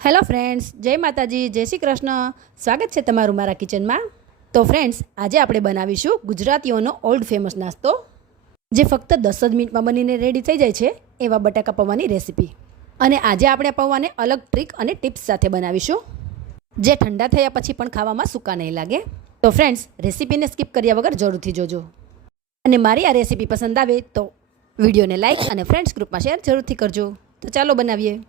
Hello friends, જય માતાજી, જય શ્રી કૃષ્ણ. સ્વાગત છે તમારું મારા કિચનમાં. તો ફ્રેન્ડ્સ, આજે આપણે બનાવીશું ગુજરાતીઓનો ઓલ્ડ ફેમસ નાસ્તો, જે ફક્ત 10 જ મિનિટમાં બનીને રેડી થઈ જાય છે એવા બટાકા પૌવાની રેસીપી. અને આજે આપણે પૌવાને અલગ ટ્રીક અને ટિપ્સ સાથે બનાવીશું, જે ઠંડા થયા પછી પણ ખાવામાં સૂકા નહીં લાગે. તો ફ્રેન્ડ્સ, રેસીપીને સ્કીપ કર્યા વગર જરૂરથી જોજો. અને મારી આ રેસીપી પસંદ આવે તો વિડીયોને લાઇક અને ફ્રેન્ડ્સ ગ્રુપમાં શેર જરૂરથી કરજો. તો ચાલો બનાવીએ.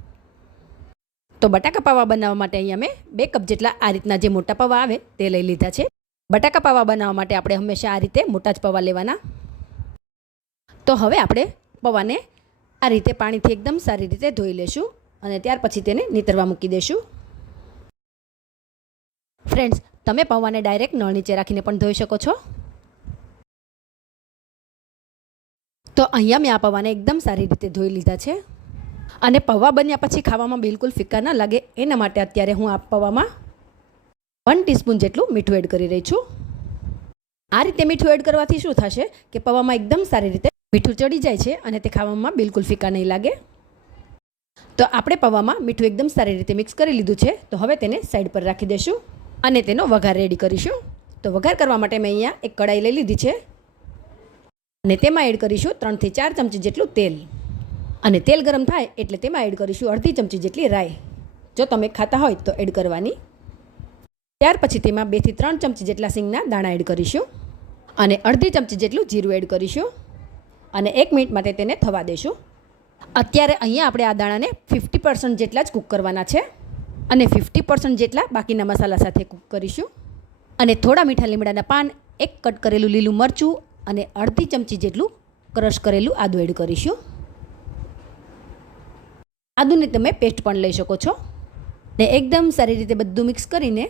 તો બટાકા પૌવા બનાવવા માટે અહીંયા મેં 2 કપ જેટલા આ રીતના જે મોટા પૌવા આવે તે લઈ લીધા છે. બટાકા પૌવા બનાવવા માટે આપણે હંમેશા આ રીતે મોટા જ પૌવા લેવાના. તો હવે આપણે પૌવાને આ રીતે પાણીથી એકદમ સારી રીતે ધોઈ લેશું અને ત્યાર પછી તેને નીતરવા મૂકી દેશું. ફ્રેન્ડ્સ, તમે પૌવાને ડાયરેક્ટ નળ નીચે રાખીને પણ ધોઈ શકો છો. તો અહીંયા મેં આ પૌવાને એકદમ સારી રીતે ધોઈ લીધા છે. અને પૌવા બન્યા પછી ખાવામાં બિલકુલ ફિક્કા ન લાગે એના માટે અત્યારે હું આ પૌવામાં 1 ટીસ્પૂન જેટલું મીઠું એડ કરી રહી છું. આ રીતે મીઠું એડ કરવાથી શું થશે કે પૌવામાં એકદમ સારી રીતે મીઠું ચડી જાય છે અને તે ખાવામાં બિલકુલ ફિક્કા નહીં લાગે. તો આપણે પૌવામાં મીઠું એકદમ સારી રીતે મિક્સ કરી લીધું છે. તો હવે તેને સાઈડ પર રાખી દઈશું અને તેનો વઘાર રેડી કરીશું. તો વઘાર કરવા માટે મેં અહીંયા એક કઢાઈ લઈ લીધી છે અને તેમાં એડ કરીશું 3 થી 4 ચમચી જેટલું તેલ. અને તેલ ગરમ થાય એટલે તેમાં એડ કરીશું અડધી ચમચી જેટલી રાઈ. જો તમે ખાતા હોય તો એડ કરવાની. ત્યાર પછી તેમાં 2 થી 3 ચમચી જેટલા સિંગના દાણા એડ કરીશું અને અડધી ચમચી જેટલું જીરું એડ કરીશું અને 1 મિનિટ માટે તેને થવા દઈશું. અત્યારે અહીંયા આપણે આ દાણાને 50% જેટલા જ કૂક કરવાના છે અને 50% જેટલા બાકીના મસાલા સાથે કૂક કરીશું. અને થોડા મીઠા લીમડાના પાન, 1 કટ કરેલું લીલું મરચું અને અડધી ચમચી જેટલું ક્રશ કરેલું આદું એડ કરીશું. આદુને તમે પેસ્ટ પણ લઈ શકો છો. ને એકદમ સારી રીતે બધું મિક્સ કરીને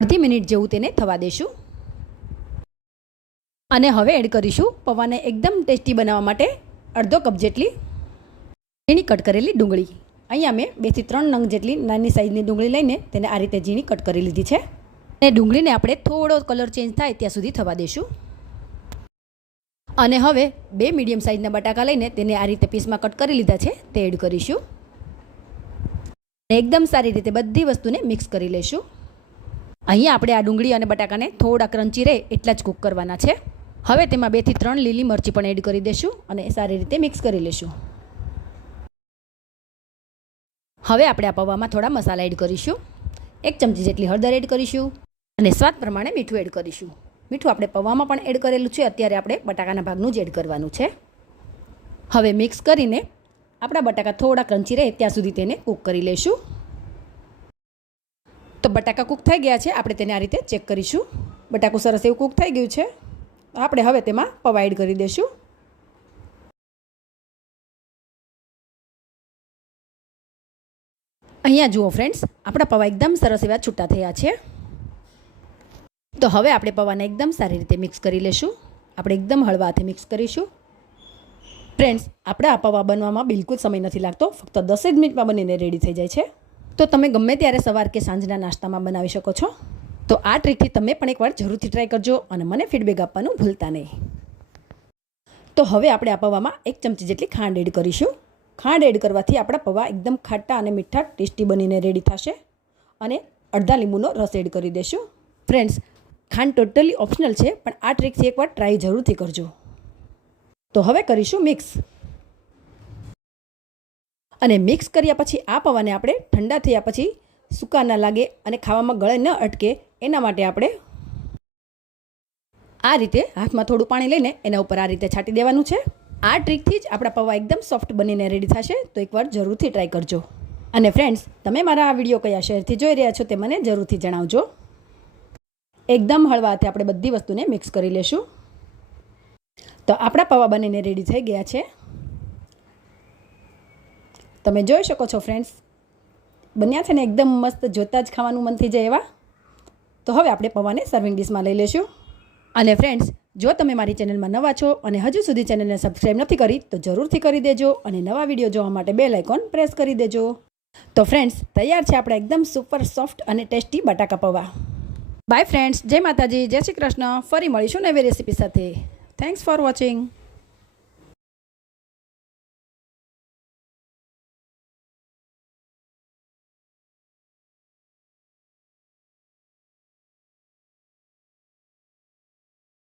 અડધી મિનિટ જેવું તેને થવા દઈશું. અને હવે એડ કરીશું પૌવાને એકદમ ટેસ્ટી બનાવવા માટે અડધો કપ જેટલી ઝીણી કટ કરેલી ડુંગળી. અહીંયા મેં 2 થી 3 નંગ જેટલી નાની સાઈઝની ડુંગળી લઈને તેને આ રીતે ઝીણી કટ કરી લીધી છે. અને ડુંગળીને આપણે થોડો કલર ચેન્જ થાય ત્યાં સુધી થવા દઈશું. અને હવે 2 મીડિયમ સાઇઝના બટાકા લઈને તેને આ રીતે પીસમાં કટ કરી લીધા છે તે એડ કરીશું. એકદમ સારી રીતે બધી વસ્તુને મિક્સ કરી લઈશું. અહીંયા આપણે આ ડુંગળી અને બટાકાને થોડા ક્રન્ચી રહે એટલા જ કૂક કરવાના છે. હવે તેમાં 2 થી 3 લીલી મરચી પણ એડ કરી દઈશું અને સારી રીતે મિક્સ કરી લઈશું. હવે આપણે આ પૌવામાં થોડા મસાલા એડ કરીશું. 1 ચમચી જેટલી હળદર એડ કરીશું અને સ્વાદ પ્રમાણે મીઠું એડ કરીશું. મીઠું આપણે પૌવામાં પણ એડ કરેલું છે, અત્યારે આપણે બટાકાના ભાગનું જ એડ કરવાનું છે. હવે મિક્સ કરીને આપણા બટાકા થોડા ક્રન્ચી રહે ત્યાં સુધી તેને કૂક કરી લઈશું. તો બટાકા કૂક થઈ ગયા છે, આપણે તેને આ રીતે ચેક કરીશું. બટાકું સરસ એવું કૂક થઈ ગયું છે. આપણે હવે તેમાં પૌવા એડ કરી દઈશું. અહીંયા જુઓ ફ્રેન્ડ્સ, આપણા પૌવા એકદમ સરસ એવા છૂટા થયા છે. તો હવે આપણે પૌવાને એકદમ સારી રીતે મિક્સ કરી લઈશું. આપણે એકદમ હળવા હાથે મિક્સ કરીશું. ફ્રેન્ડ્સ, આપણે આ પૌવા બનવામાં બિલકુલ સમય નથી લાગતો, ફક્ત 10 જ મિનિટમાં બનીને રેડી થઈ જાય છે. તો તમે ગમે ત્યારે સવાર કે સાંજના નાસ્તામાં બનાવી શકો છો. તો આ ટ્રીકથી તમે પણ એકવાર જરૂરથી ટ્રાય કરજો અને મને ફીડબેક આપવાનું ભૂલતા નહીં. તો હવે આપણે આ પૌવામાં 1 ચમચી જેટલી ખાંડ એડ કરીશું. ખાંડ એડ કરવાથી આપણા પૌવા એકદમ ખાટા અને મીઠા ટેસ્ટી બનીને રેડી થશે. અને અડધા લીંબુનો રસ એડ કરી દઈશું. ફ્રેન્ડ્સ, ખાંડ ટોટલી ઓપ્શનલ છે, પણ આ ટ્રીકથી એકવાર ટ્રાય જરૂરથી કરજો. તો હવે કરીશું મિક્સ. અને મિક્સ કર્યા પછી આ પૌવાને આપણે ઠંડા થયા પછી સૂકા ના લાગે અને ખાવામાં ગળે ન અટકે એના માટે આપણે આ રીતે હાથમાં થોડું પાણી લઈને એના ઉપર આ રીતે છાંટી દેવાનું છે. આ ટ્રીકથી જ આપણા પૌવા એકદમ સોફ્ટ બનીને રેડી થશે. તો એકવાર જરૂરથી ટ્રાય કરજો. અને ફ્રેન્ડ્સ, તમે મારા આ વિડીયો કયા શહેરથી જોઈ રહ્યા છો તે મને જરૂરથી જણાવજો. એકદમ હળવા હાથે આપણે બધી વસ્તુને મિક્સ કરી લેશું. તો આપણા પૌવા બનીને રેડી થઈ ગયા છે. તમે જોઈ શકો છો ફ્રેન્ડ્સ, બન્યા છે ને એકદમ મસ્ત, જોતાં જ ખાવાનું મન થઈ જાય એવા. તો હવે આપણે પૌવાને સર્વિંગ ડીશમાં લઈ લેશું. અને ફ્રેન્ડ્સ, જો તમે મારી ચેનલમાં નવા છો અને હજુ સુધી ચેનલને સબસ્ક્રાઈબ નથી કરી તો જરૂરથી કરી દેજો અને નવા વિડીયો જોવા માટે બેલ આઇકોન પ્રેસ કરી દેજો. તો ફ્રેન્ડ્સ, તૈયાર છે આપણા એકદમ સુપર સોફ્ટ અને ટેસ્ટી બટાકા પૌવા. બાય ફ્રેન્ડ્સ, જય માતાજી, જય શ્રી કૃષ્ણ. ફરી મળીશું નવી રેસીપી સાથે. Thanks for watching.